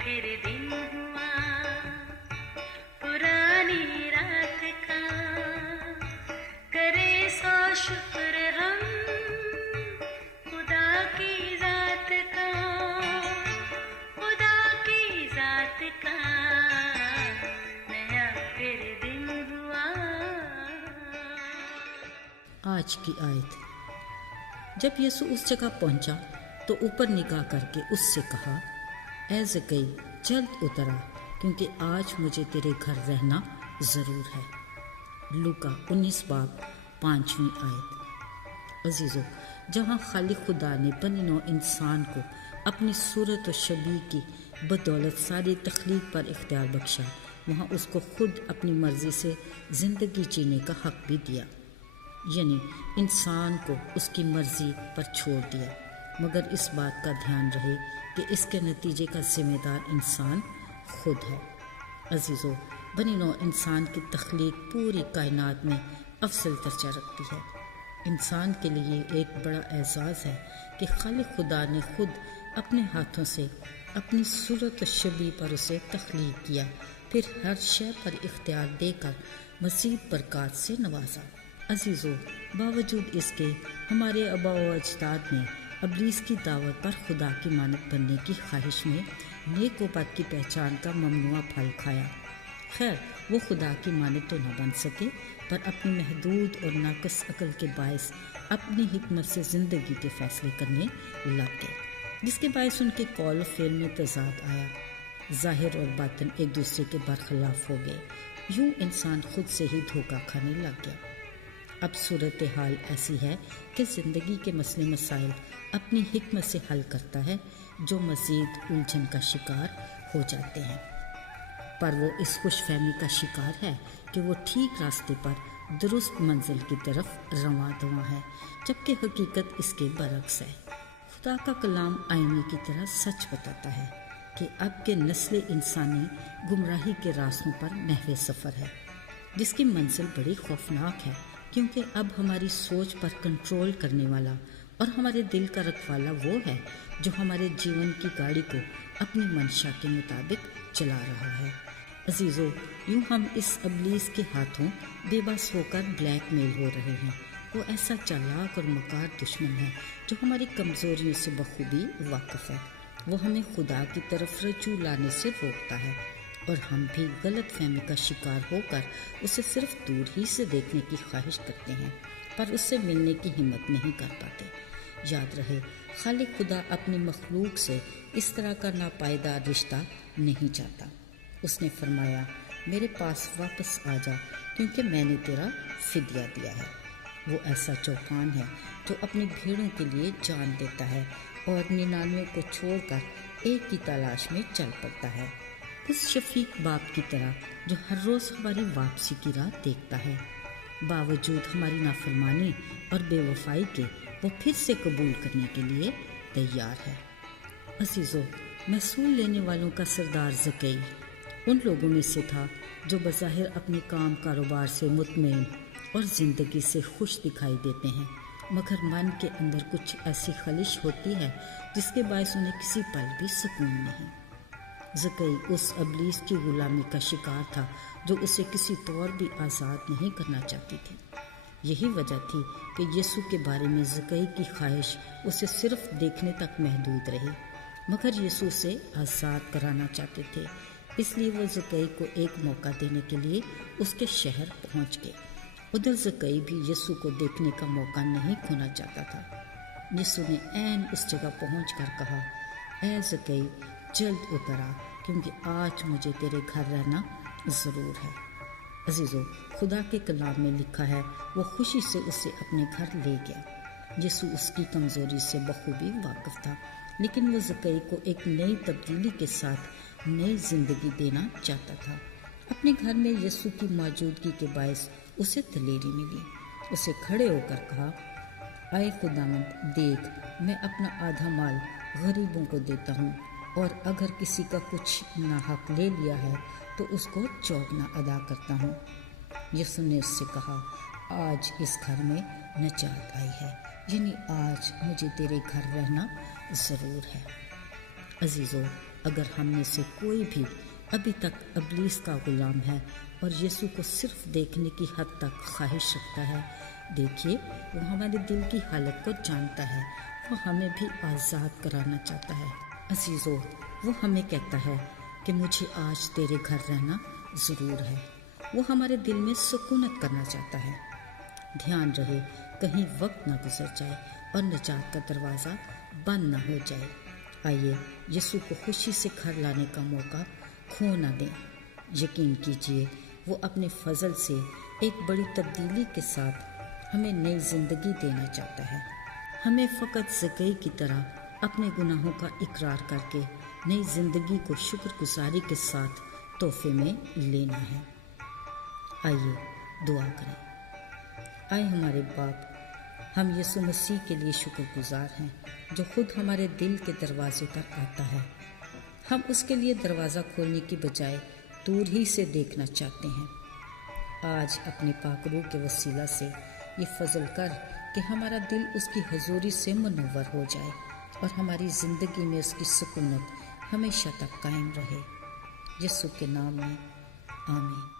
फिर दिन हुआ पुरानी रात का, करे सौ शुक्र हम खुदा की जात का, खुदा की जात का, नया फिर दिन हुआ। आज की आयत। जब यीशु उस जगह पहुंचा तो ऊपर निगाह करके उससे कहा, ऐ ज़कई जल्द उतर आ, क्योंकि आज मुझे तेरे घर रहना ज़रूर है। लूका 19 बाब 5वीं आयत। अजीज़ों, जहाँ खालिक खुदा ने बनी नौ इंसान को अपनी सूरत और शबीह की बदौलत सारी तख्लीक पर इख्तियार बख्शा, वहाँ उसको खुद अपनी मर्ज़ी से ज़िंदगी जीने का हक़ भी दिया, यानी इंसान को उसकी मर्ज़ी पर छोड़ दिया। मगर इस बात का ध्यान रहे कि इसके नतीजे का ज़िम्मेदार इंसान खुद है। अजीज़ों, बनी नौ इंसान की तख्लीक पूरी कायनात में अफजल दर्जा रखती है। इंसान के लिए एक बड़ा एजाज़ है कि खालिक खुदा ने खुद अपने हाथों से अपनी सूरत और शबीह पर उसे तख्लीक किया, फिर हर शय पर इख्तियार देकर मज़ीद बरक़ात से नवाजा। अजीज़ों, बावजूद इसके हमारे आबा व अजदाद ने इब्लीस की दावत पर खुदा की मानत बनने की ख्वाहिश में नेक व बद की पहचान का ममनुआ फल खाया। खैर, वो खुदा की मानत तो न बन सके, पर अपनी महदूद और नाकस अकल के बायस अपनी हिकमत से ज़िंदगी के फ़ैसले करने लग गए, जिसके बायस उनके कौल फ़ेल में तज़ाद आया। ज़ाहिर और बातिन एक दूसरे के बरखिलाफ़ हो गए। यूँ इंसान खुद से ही धोखा खाने लग गया। अब सूरत हाल ऐसी है कि ज़िंदगी के मसले मसाइल अपनी हिकमत से हल करता है, जो मज़ीद उलझन का शिकार हो जाते हैं। पर वो इस खुशफहमी का शिकार है कि वो ठीक रास्ते पर दुरुस्त मंजिल की तरफ रवां दवा है, जबकि हकीकत इसके बरक्स है। खुदा का कलाम आईने की तरह सच बताता है कि अब के नस्ल इंसानी गुमराही के रास्तों पर महवे सफ़र है, जिसकी मंजिल बड़ी खौफनाक है, क्योंकि अब हमारी सोच पर कंट्रोल करने वाला और हमारे दिल का रखवाला वो है जो हमारे जीवन की गाड़ी को अपनी मंशा के मुताबिक चला रहा है। अजीज़ों, यूँ हम इस इब्लीस के हाथों बेबस होकर ब्लैकमेल हो रहे हैं। वो ऐसा चालाक और मकार दुश्मन है जो हमारी कमज़ोरियों से बखूबी वाकिफ़ है। वो हमें खुदा की तरफ रजू लाने से रोकता है और हम भी गलत फहमी का शिकार होकर उसे सिर्फ दूर ही से देखने की ख्वाहिश करते हैं, पर उससे मिलने की हिम्मत नहीं कर पाते। याद रहे, खालिक खुदा अपनी मखलूक से इस तरह का नापायदार रिश्ता नहीं चाहता। उसने फरमाया, मेरे पास वापस आ जा, क्योंकि मैंने तेरा फिदिया दिया है। वो ऐसा चौपान है जो अपनी भेड़ों के लिए जान देता है और 99 को छोड़कर एक की तलाश में चल पड़ता है। उस शफीक बाप की तरह जो हर रोज़ हमारी वापसी की राह देखता है। बावजूद हमारी नाफरमानी और बेवफाई के वो फिर से कबूल करने के लिए तैयार है। अजीज़ों, महसूल लेने वालों का सरदार ज़कई उन लोगों में से था जो बज़ाहिर अपने काम कारोबार से मुतमईन और ज़िंदगी से खुश दिखाई देते हैं, मगर मन के अंदर कुछ ऐसी खलिश होती है जिसके बायस उन्हें किसी पल भी सुकून नहीं। ज़कई उस इब्लीस की गुलामी का शिकार था जो उसे किसी तौर भी आज़ाद नहीं करना चाहती थी। यही वजह थी कि यीशु के बारे में ज़कई की ख्वाहिश उसे सिर्फ देखने तक महदूद रही, मगर यीशु उसे आज़ाद कराना चाहते थे। इसलिए वो ज़कई को एक मौका देने के लिए उसके शहर पहुंच गए। उधर ज़कई भी यीशु को देखने का मौका नहीं खोना चाहता था। यीशु ने ऐन उस जगह पहुंचकर कहा, ऐ ज़कई जल्द उतर आ, क्योंकि आज मुझे तेरे घर रहना ज़रूर है। अजीज़ों, खुदा के कलाम में लिखा है, वो खुशी से उसे अपने घर ले गया। यीशु उसकी कमज़ोरी से बखूबी वाकिफ़ था, लेकिन वो ज़कई को एक नई तब्दीली के साथ नई ज़िंदगी देना चाहता था। अपने घर में यीशु की मौजूदगी के बायस उसे दलेरी मिली। उसे खड़े होकर कहा, आए खुदावंद, देख, मैं अपना आधा माल गरीबों को देता हूँ, और अगर किसी का कुछ नाहक ले लिया है तो उसको चौगुना अदा करता हूँ। यीशु ने उससे कहा, आज इस घर में नजात आई है, यानी आज मुझे तेरे घर रहना ज़रूर है। अजीज़ों, اگر ہم میں سے کوئی بھی ابھی تک ابلیس کا غلام ہے اور یسوع کو صرف دیکھنے کی حد تک خواہش رکھتا ہے، دیکھیے وہ ہمارے دل کی حالت کو جانتا ہے، وہ ہمیں بھی آزاد کرانا چاہتا ہے۔ عزیزو، وہ ہمیں کہتا ہے کہ مجھے آج تیرے گھر رہنا ضرور ہے۔ وہ ہمارے دل میں سکونت کرنا چاہتا ہے۔ دھیان رہے کہیں وقت نہ گزر جائے اور نجات کا دروازہ بند نہ ہو جائے۔ آئیے یسوع کو خوشی سے گھر لانے کا موقع کھو نہ دیں۔ یقین کیجیے وہ اپنے فضل سے ایک بڑی تبدیلی کے ساتھ ہمیں نئی زندگی دینا چاہتا ہے۔ ہمیں فقط زکئی کی طرح اپنے گناہوں کا اقرار کر کے نئی زندگی کو شکر گزاری کے ساتھ تحفے میں لینا ہے۔ آئیے دعا کریں۔ آئے ہمارے باپ، ہم یسوع مسیح کے لیے شکر گزار ہیں جو خود ہمارے دل کے دروازے پر آتا ہے۔ ہم اس کے لیے دروازہ کھولنے کی بجائے دور ہی سے دیکھنا چاہتے ہیں۔ آج اپنے پاک روح کے وسیلہ سے یہ فضل کر کہ ہمارا دل اس کی حضوری سے منور ہو جائے اور ہماری زندگی میں اس کی سکونت ہمیشہ تک قائم رہے۔ یسوع کے نام میں آمین۔